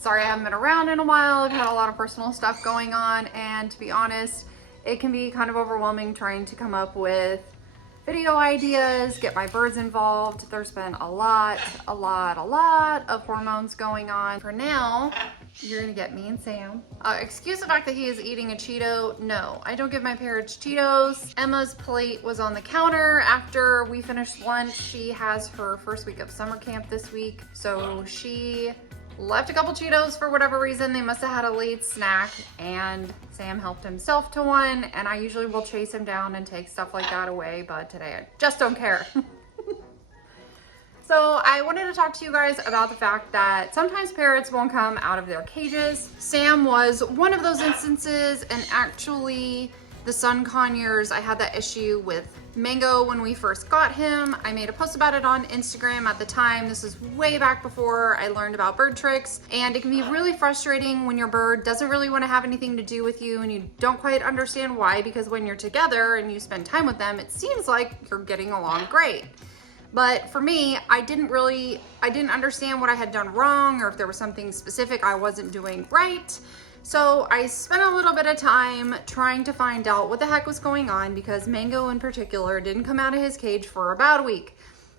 Sorry I haven't been around in a while. I've had a lot of personal stuff going on, and to be honest, it can be kind of overwhelming trying to come up with video ideas, get my birds involved. There's been a lot of hormones going on. For now, you're gonna get me and Sam. Excuse the fact that he is eating a Cheeto. No, I don't give my parrots Cheetos. Emma's plate was on the counter after we finished lunch. She has her first week of summer camp this week, so she left a couple Cheetos for whatever reason. They must have had a late snack, and Sam helped himself to one, and I usually will chase him down and take stuff like that away, but today I just don't care. So I wanted to talk to you guys about the fact that sometimes parrots won't come out of their cages. Sam was one of those instances, and actually the sun conures, I had that issue with Mango when we first got him. I made a post about it on Instagram at the time. This is way back before I learned about bird tricks, and it can be really frustrating when your bird doesn't really want to have anything to do with you and you don't quite understand why, because when you're together and you spend time with them, it seems like you're getting along great. But for me, I didn't understand what I had done wrong, or if there was something specific I wasn't doing right. So I spent a little bit of time trying to find out what the heck was going on, because Mango in particular didn't come out of his cage for about a week.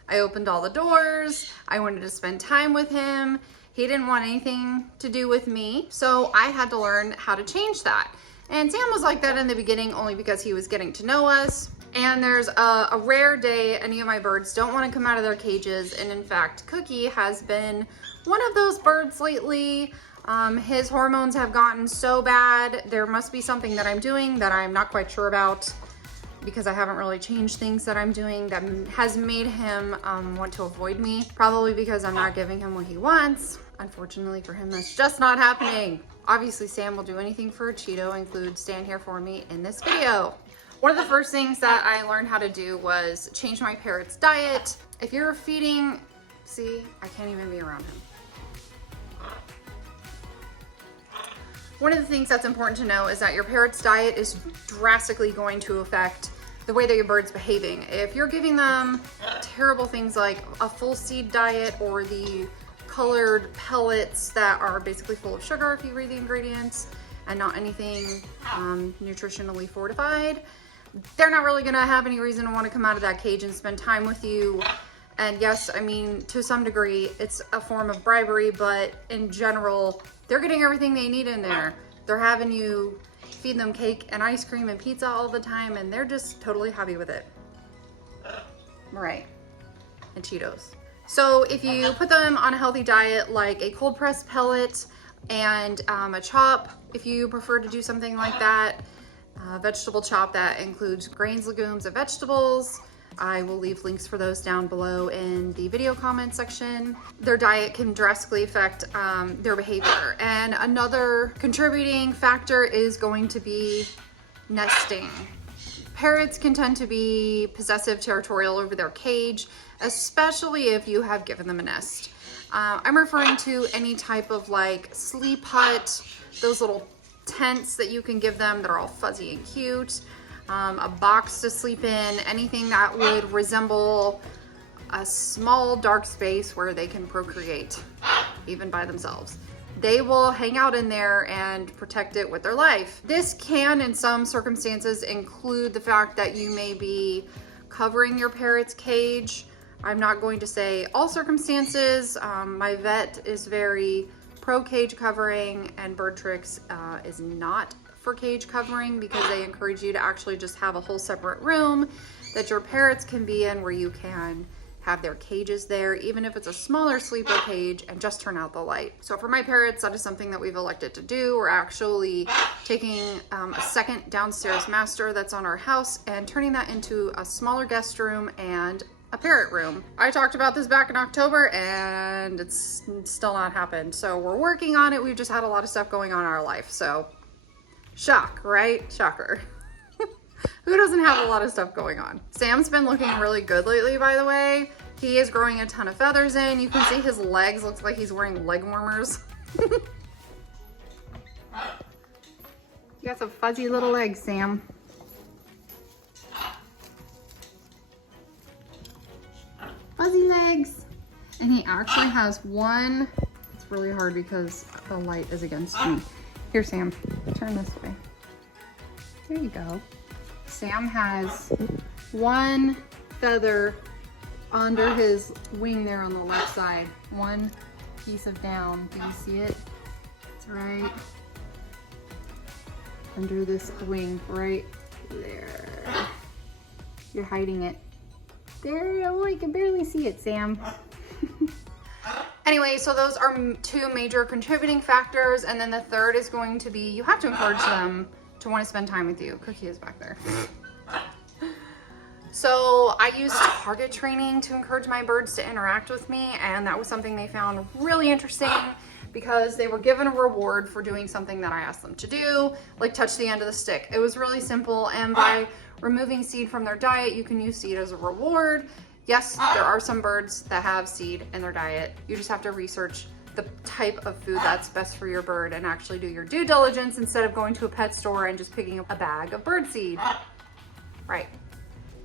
I opened all the doors. I wanted to spend time with him. He didn't want anything to do with me. So I had to learn how to change that. And Sam was like that in the beginning only because he was getting to know us. And there's a rare day any of my birds don't want to come out of their cages. And in fact, Cookie has been one of those birds lately. His hormones have gotten so bad. There must be something that I'm doing that I'm not quite sure about, because I haven't really changed things that I'm doing that has made him want to avoid me. Probably because I'm not giving him what he wants. Unfortunately for him, that's just not happening. Obviously, Sam will do anything for a Cheeto, include stand here for me in this video. One of the first things that I learned how to do was change my parrot's diet. If you're feeding, see, I can't even be around him. One of the things that's important to know is that your parrot's diet is drastically going to affect the way that your bird's behaving. If you're giving them terrible things like a full seed diet, or the colored pellets that are basically full of sugar if you read the ingredients, and not anything nutritionally fortified, they're not really gonna have any reason to want to come out of that cage and spend time with you. And yes, I mean, to some degree, it's a form of bribery, but in general, they're getting everything they need in there. They're having you feed them cake and ice cream and pizza all the time, and they're just totally happy with it. Right, and Cheetos. So if you put them on a healthy diet, like a cold pressed pellet and a chop, if you prefer to do something like that, vegetable chop that includes grains, legumes, and vegetables. I will leave links for those down below in the video comment section. Their diet can drastically affect their behavior. And another contributing factor is going to be nesting. Parrots can tend to be possessive, territorial over their cage, especially if you have given them a nest. I'm referring to any type of like sleep hut, those little tents that you can give them that are all fuzzy and cute, a box to sleep in, anything that would resemble a small dark space where they can procreate even by themselves. They will hang out in there and protect it with their life. This can, in some circumstances, include the fact that you may be covering your parrot's cage. I'm not going to say all circumstances. My vet is very pro cage covering, and Bird Tricks is not for cage covering, because they encourage you to actually just have a whole separate room that your parrots can be in, where you can have their cages there, even if it's a smaller sleeper cage, and just turn out the light. So for my parrots, that is something that we've elected to do. We're actually taking a second downstairs master that's on our house and turning that into a smaller guest room and a parrot room. I talked about this back in October, and it's still not happened. So we're working on it. We've just had a lot of stuff going on in our life. So shock, right? Shocker. Who doesn't have a lot of stuff going on? Sam's been looking really good lately, by the way. He is growing a ton of feathers in. You can see his legs, looks like he's wearing leg warmers. You got some fuzzy little legs, Sam. Fuzzy legs. And he actually has one really hard because the light is against me. Here, Sam, turn this way. There you go. Sam has one feather under his wing there on the left side. One piece of down. Do you see it? It's right under this wing, right there. You're hiding it. There, oh, I can barely see it, Sam. Anyway, so those are two major contributing factors. And then the third is going to be, you have to encourage them to want to spend time with you. Cookie is back there. So I used target training to encourage my birds to interact with me. And that was something they found really interesting because they were given a reward for doing something that I asked them to do, like touch the end of the stick. It was really simple. And by removing seed from their diet, you can use seed as a reward. Yes, there are some birds that have seed in their diet. You just have to research the type of food that's best for your bird and actually do your due diligence instead of going to a pet store and just picking up a bag of bird seed. Right.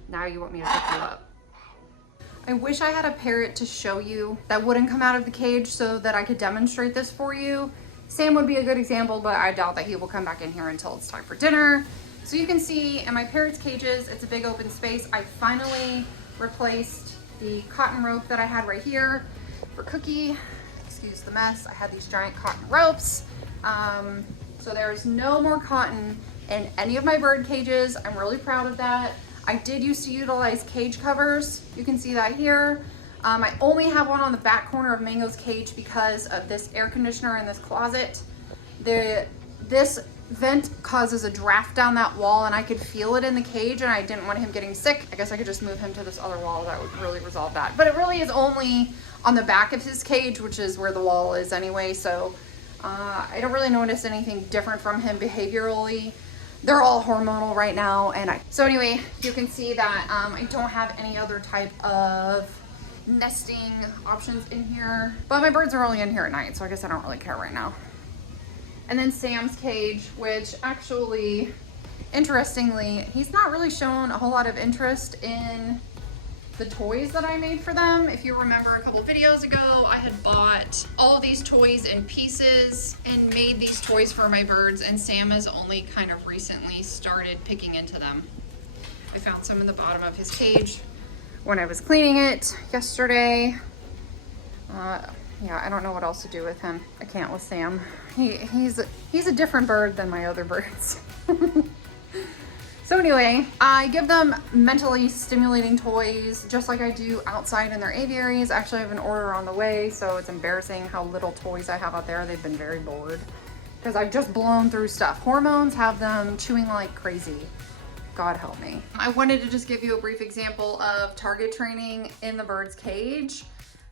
Now you want me to pick you up. I wish I had a parrot to show you that wouldn't come out of the cage so that I could demonstrate this for you. Sam would be a good example, but I doubt that he will come back in here until it's time for dinner. So you can see in my parrot's cages, it's a big open space. I finally replaced the cotton rope that I had right here for Cookie. Excuse the mess. I had these giant cotton ropes. So there's no more cotton in any of my bird cages. I'm really proud of that. I did used to utilize cage covers. You can see that here. I only have one on the back corner of Mango's cage because of this air conditioner in this closet. This vent causes a draft down that wall and I could feel it in the cage and I didn't want him getting sick. I guess I could just move him to this other wall. That would really resolve that. But it really is only on the back of his cage, which is where the wall is anyway. So I don't really notice anything different from him behaviorally. They're all hormonal right now. So anyway, you can see that I don't have any other type of nesting options in here. But my birds are only in here at night, so I guess I don't really care right now. And then Sam's cage, which actually, interestingly, he's not really shown a whole lot of interest in the toys that I made for them. If you remember a couple of videos ago, I had bought all these toys in pieces and made these toys for my birds, and Sam has only kind of recently started picking into them. I found some in the bottom of his cage when I was cleaning it yesterday. Yeah, I don't know what else to do with him. I can't with Sam. He's a different bird than my other birds. So anyway, I give them mentally stimulating toys just like I do outside in their aviaries. Actually, I have an order on the way, so it's embarrassing how little toys I have out there. They've been very bored because I've just blown through stuff. Hormones have them chewing like crazy. God help me. I wanted to just give you a brief example of target training in the bird's cage.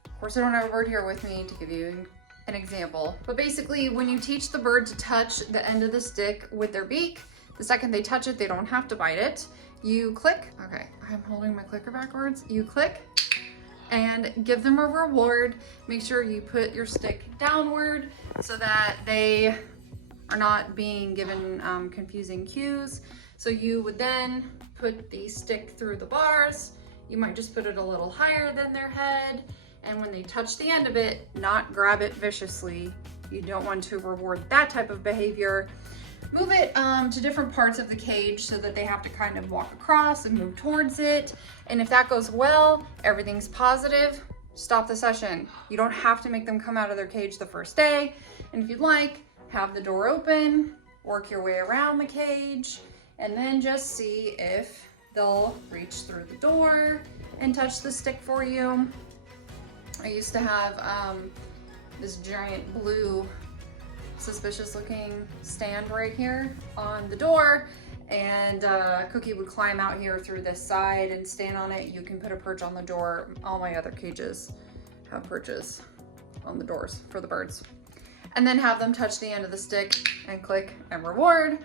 Of course, I don't have a bird here with me to give you an example, but basically when you teach the bird to touch the end of the stick with their beak, the second they touch it, they don't have to bite it. You click, okay, I'm holding my clicker backwards. You click and give them a reward. Make sure you put your stick downward so that they are not being given confusing cues. So you would then put the stick through the bars. You might just put it a little higher than their head. And when they touch the end of it, not grab it viciously. You don't want to reward that type of behavior. Move it to different parts of the cage so that they have to kind of walk across and move towards it. And if that goes well, everything's positive, stop the session. You don't have to make them come out of their cage the first day. And if you'd like, have the door open, work your way around the cage, and then just see if they'll reach through the door and touch the stick for you. I used to have this giant blue suspicious looking stand right here on the door, and Cookie would climb out here through this side and stand on it. You can put a perch on the door. All my other cages have perches on the doors for the birds. And then have them touch the end of the stick and click and reward.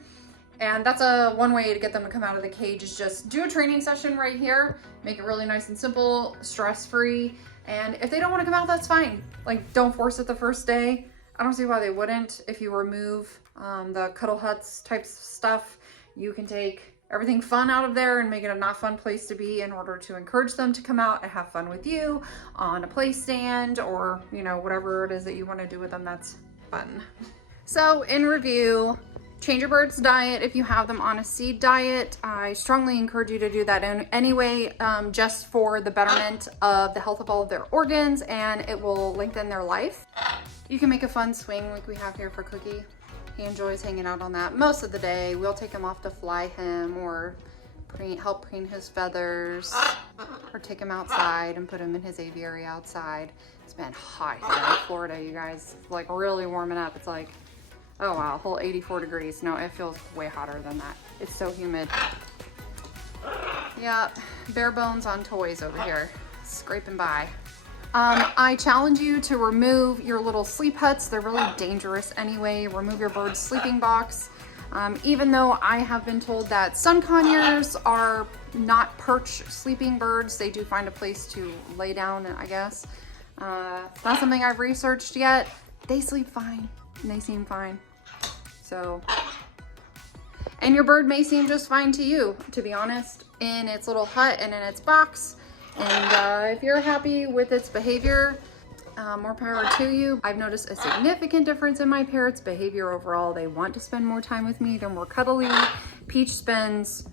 And that's one way to get them to come out of the cage is just do a training session right here. Make it really nice and simple, stress-free. And if they don't want to come out, that's fine. Like, don't force it the first day. I don't see why they wouldn't. If you remove the cuddle huts type stuff, you can take everything fun out of there and make it a not fun place to be in order to encourage them to come out and have fun with you on a play stand, or, you know, whatever it is that you want to do with them that's fun. So in review, change your bird's diet if you have them on a seed diet. I strongly encourage you to do that anyway, just for the betterment of the health of all of their organs, and it will lengthen their life. You can make a fun swing like we have here for Cookie. He enjoys hanging out on that most of the day. We'll take him off to fly him, or help preen his feathers, or take him outside and put him in his aviary outside. It's been hot here in Florida, you guys. It's like really warming up. It's like, oh wow, a whole 84 degrees. No, it feels way hotter than that. It's so humid. Yeah, bare bones on toys over here, scraping by. I challenge you to remove your little sleep huts. They're really dangerous anyway. Remove your bird's sleeping box. Even though I have been told that sun conures are not perch sleeping birds, they do find a place to lay down, I guess. It's not something I've researched yet. They sleep fine and they seem fine. So, and your bird may seem just fine to you, to be honest, in its little hut and in its box. And if you're happy with its behavior, more power to you. I've noticed a significant difference in my parrot's behavior overall. They want to spend more time with me. They're more cuddly. Peach spends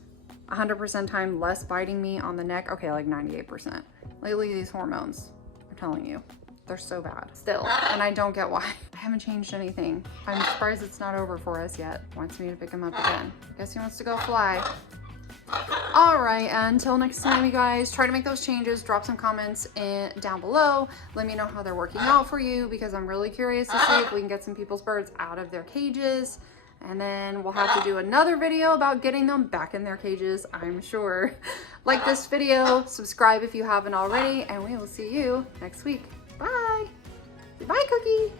100% time less biting me on the neck. Okay, like 98%. Lately, these hormones, I'm telling you, they're so bad still, and I don't get why. I haven't changed anything. I'm surprised it's not over for us yet. Wants me to pick him up again. Guess he wants to go fly. All right, until next time, you guys, try to make those changes. Drop some comments down below. Let me know how they're working out for you, because I'm really curious to see if we can get some people's birds out of their cages. And then we'll have to do another video about getting them back in their cages, I'm sure. Like this video, subscribe if you haven't already, and we will see you next week. Bye. Bye, Cookie.